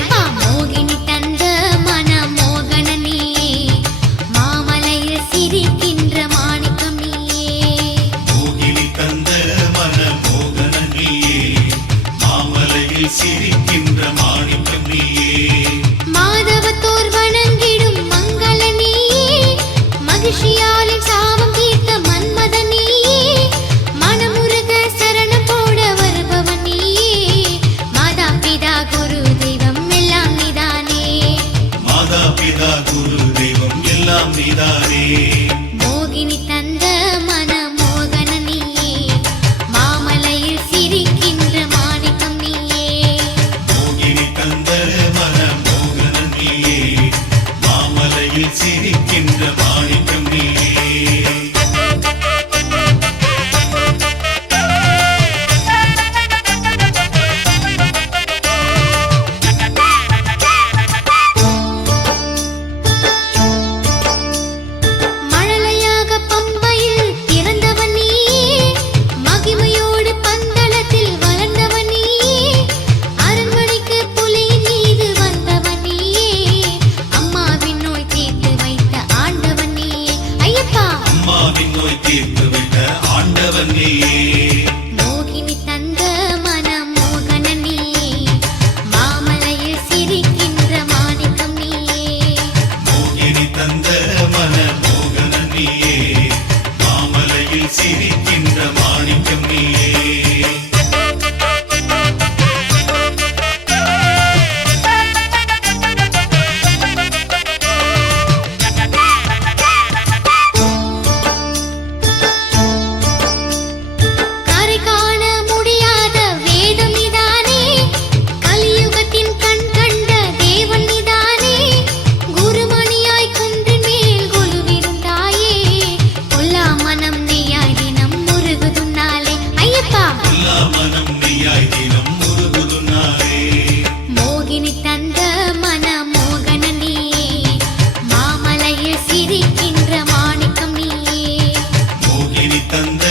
跳。செய்தாரே and